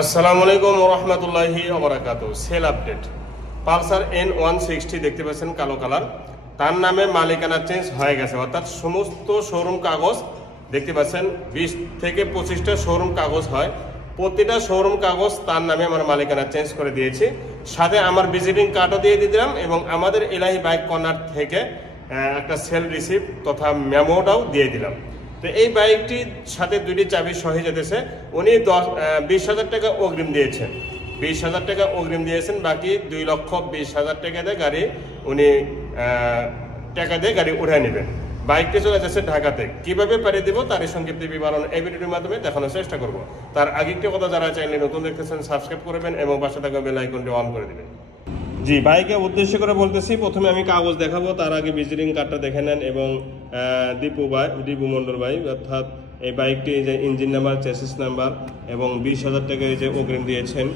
আসসালামু আলাইকুম রহমতুল্লাহি ওবারাকাতু। সেল আপডেট পালসার N160 দেখতে পাচ্ছেন কালো কালার, তার নামে মালিকানা চেঞ্জ হয়ে গেছে, অর্থাৎ সমস্ত শোরুম কাগজ দেখতে পাচ্ছেন 20 থেকে 25টা শোরুম কাগজ হয়, প্রতিটা শোরুম কাগজ তার নামে আমরা মালিকানা চেঞ্জ করে দিয়েছি। সাথে আমার ভিজিটিং কার্ডও দিয়ে দিলাম এবং আমাদের এলাহি বাইক কর্নার থেকে একটা সেল রিসিপ্ট তথা মেমোটাও দিয়ে দিলাম। তো এই বাইকটির সাথে দুইটি চাবি সহ যেতেছে। উনি 20,000 টাকা অগ্রিম দিয়েছেন, 20,000 টাকা অগ্রিম দিয়েছেন, বাকি 2,20,000 টাকা দিয়ে গাড়ি উনি গাড়ি উঠে নেবেন। বাইকটি চলে যাচ্ছে ঢাকাতে। কিভাবে পাঠিয়ে দেবো তার সংক্ষিপ্ত বিবরণ এই ভিডিওর মাধ্যমে দেখানোর চেষ্টা করব। তার আগে একটি কথা, যারা চাইলে নতুন দেখতেছেন সাবস্ক্রাইব করবেন এবং পাশে থাকা বেল আইকনটি অন করে দেবেন। জি, বাইকে উদ্দেশ্য করে বলতেছি, প্রথমে আমি কাগজ দেখাবো, তার আগে ভিজিটিং কার্ডটা দেখে নেন। এবং দীপু মন্ডল ভাই, অর্থাৎ এই বাইকটি যে ইঞ্জিন নাম্বার, চেসিস নাম্বার এবং 20,000 টাকা যে অগ্রিম দিয়েছেন,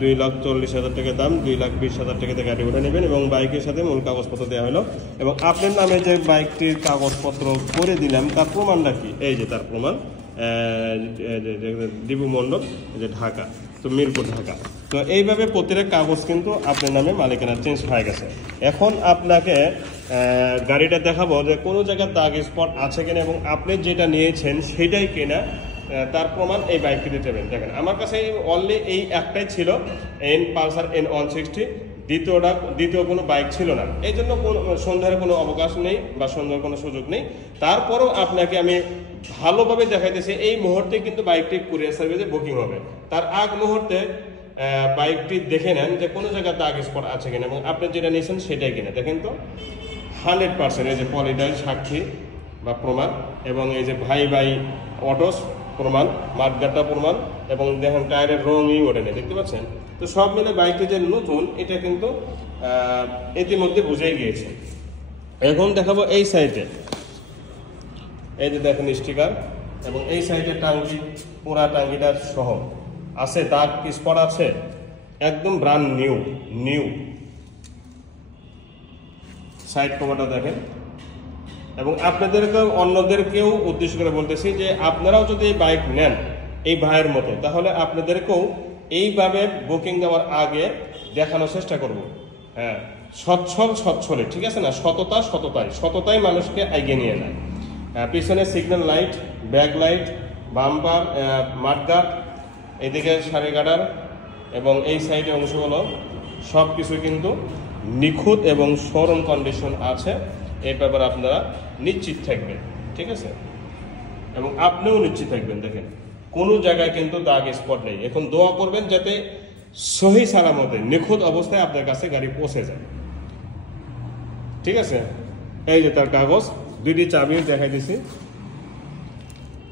2,40,000 টাকা দাম, 2,20,000 টাকাতে গাড়ি উঠে নেবেন এবং বাইকের সাথে মূল কাগজপত্র দেওয়া হলো। এবং আপনার নামে যে বাইকটির কাগজপত্র করে দিলাম তার প্রমাণটা কি, এই যে তার প্রমাণ, দীপু মন্ডল, যে ঢাকা, তো মিরপুর ঢাকা। তো এইভাবে প্রতিটা কাগজ কিন্তু আপনার নামে মালিকানা চেঞ্জ হয়ে গেছে। এখন আপনাকে গাড়িটা দেখাবো যে কোনো জায়গায় দাগ স্পট আছে কিনা এবং আপনি যেটা নিয়েছেন সেটাই কিনা, তার প্রমাণ এই বাইকটিতে দেবেন। দেখেন, আমার কাছে অনলি এই একটাই ছিল, পালসার N160, দ্বিতীয় কোনো বাইক ছিল না। এই জন্য সন্দেহের কোনো অবকাশ নেই বা সন্দেহের কোনো সুযোগ নেই। তারপরও আপনাকে আমি ভালোভাবে দেখাইতেছি, এই মুহূর্তে কিন্তু বাইকটি কুরিয়ার সার্ভিসে বুকিং হবে। তার আগ মুহূর্তে বাইকটি দেখে নেন যে কোনো জায়গায় দাগ স্পট আছে কিনা এবং আপনি যেটা নিয়েছেন সেটাই কিনা। দেখেন তো 100%, এই যে পলিটাইল সাক্ষী বা প্রমাণ, এবং এই যে ভাই অটোস প্রমাণ, মাঠগাট্টা প্রমাণ, এবং দেখেন টায়ারের রঙই ওঠে নেই, দেখতে পাচ্ছেন। তো সব মিলে বাইকটি যে নতুন এটা কিন্তু ইতিমধ্যে বুঝেই গিয়েছে। এখন দেখাবো এই সাইডে, এই যে দেখেন স্টিকার, এবং এই সাইডে টাঙ্গি, পুরা টাঙ্গিটার সহ আছে, দাগ স্পট আছে, একদম ব্র্যান্ড নিউ সাইড কভারটা দেখেন। এবং আপনাদেরকেও অন্যদেরকেও উদ্দেশ্য করে বলতেছি যে আপনারাও যদি এই বাইক নেন এই ভাইয়ের মতো, তাহলে আপনাদেরকেও এইভাবে বুকিং দেওয়ার আগে দেখানোর চেষ্টা করব। হ্যাঁ, সচ্ছলে, ঠিক আছে না, সততাই মানুষকে এগিয়ে নিয়ে নেয়। পিছনে signal light, back light, bumper, mudguard, এদিকে সারি গার্ডার এবং এই সাইডে অংশগুলো সব কিছু কিন্তু নিখুঁত এবং শোরুম কন্ডিশন আছে। এই ব্যাপারে আপনারা নিশ্চিত থাকবেন, ঠিক আছে, এবং আপনিও নিশ্চিত থাকবেন। দেখেন, কোনো জায়গায় কিন্তু দাগ স্পট নেই। এখন দোয়া করবেন যাতে সহি সালামতে নিখুঁত অবস্থায় আপনার কাছে গাড়ি পৌঁছে যায়, ঠিক আছে। এই যে তার কাগজ, দুইটি চাবি দেখাই দিছি,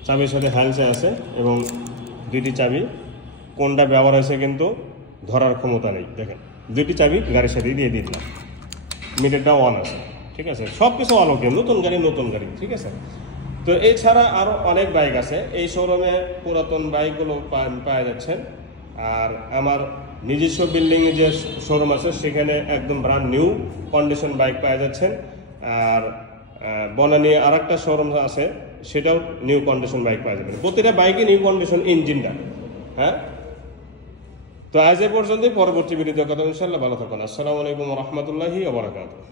চাবির সাথে হ্যান্ডসে আছে এবং দুইটি চাবি কোনটা ব্যবহার হয়েছে কিন্তু ধরার ক্ষমতা নেই। দেখেন, দুইটি চাবি গাড়ির সাথে দিয়ে দিলাম, মিটারটা অন আছে, ঠিক আছে, সব কিছু অন ওকে, নতুন গাড়ি, ঠিক আছে। তো এছাড়া আরও অনেক বাইক আছে এই শোরুমে, পুরাতন বাইকগুলো পাওয়া যাচ্ছেন। আর আমার নিজস্ব বিল্ডিংয়ে যে শোরুম আছে সেখানে একদম ব্র্যান্ড নিউ কন্ডিশন বাইক পাওয়া যাচ্ছেন। আর বনানী আর একটা শোরুম আছে, সেটাও নিউ কন্ডিশন বাইক পাওয়া যাবেন। প্রতিটা বাইকে নিউ কন্ডিশন ইঞ্জিনটা। হ্যাঁ, তো আজ এ পর্যন্তই। পরবর্তী ভিডিওতে কথা ইনশাআল্লাহ। ভালো থাকুন। আসসালামু আলাইকুম রহমতুল্লাহি ওয়া বারাকাতুহু।